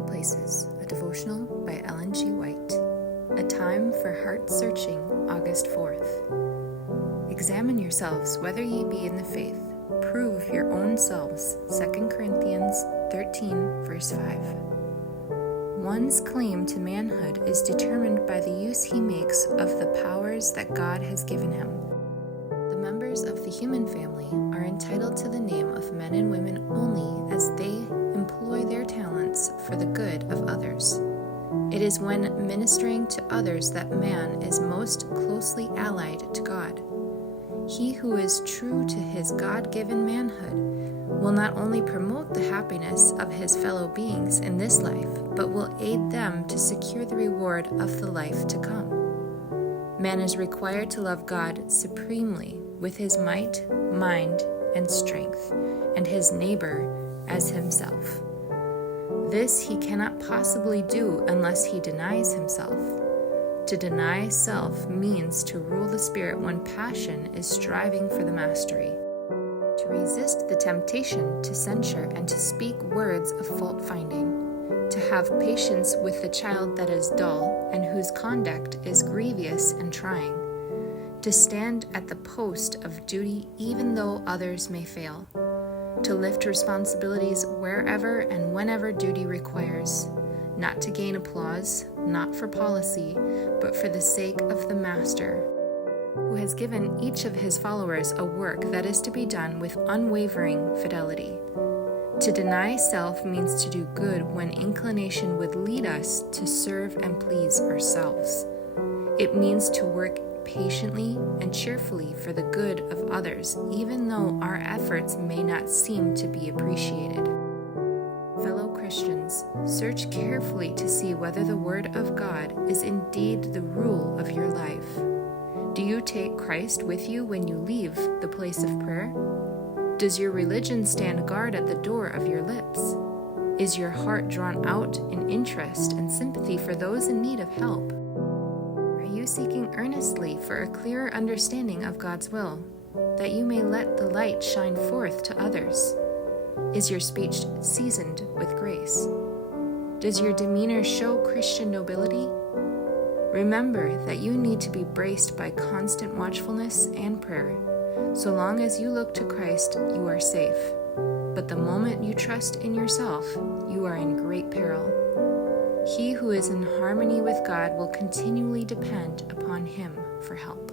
Heavenly Places, a devotional by Ellen G. White. A time for heart-searching, August 4th. Examine yourselves whether ye be in the faith. Prove your own selves. 2 Corinthians 13, verse 5. One's claim to manhood is determined by the use he makes of the powers that God has given him. The members of the human family are entitled to the name of men and women only as they employ their talents for the good of others. It is when ministering to others that man is most closely allied to God. He who is true to his God-given manhood will not only promote the happiness of his fellow beings in this life, but will aid them to secure the reward of the life to come. Man is required to love God supremely with his might, mind, and strength, and his neighbor as himself. This he cannot possibly do unless he denies himself. To deny self means to rule the spirit when passion is striving for the mastery, to resist the temptation to censure and to speak words of fault-finding, to have patience with the child that is dull and whose conduct is grievous and trying, to stand at the post of duty even though others may fail, to lift responsibilities wherever and whenever duty requires, not to gain applause, not for policy, but for the sake of the Master, who has given each of his followers a work that is to be done with unwavering fidelity. To deny self means to do good when inclination would lead us to serve and please ourselves. It means to work patiently and cheerfully for the good of others, even though our efforts may not seem to be appreciated. Fellow Christians, search carefully to see whether the Word of God is indeed the rule of your life. Do you take Christ with you when you leave the place of prayer? Does your religion stand guard at the door of your lips? Is your heart drawn out in interest and sympathy for those in need of help? Are you seeking earnestly for a clearer understanding of God's will, that you may let the light shine forth to others? Is your speech seasoned with grace? Does your demeanor show Christian nobility? Remember that you need to be braced by constant watchfulness and prayer. So long as you look to Christ, you are safe. But the moment you trust in yourself, you are in great peril. He who is in harmony with God will continually depend upon Him for help.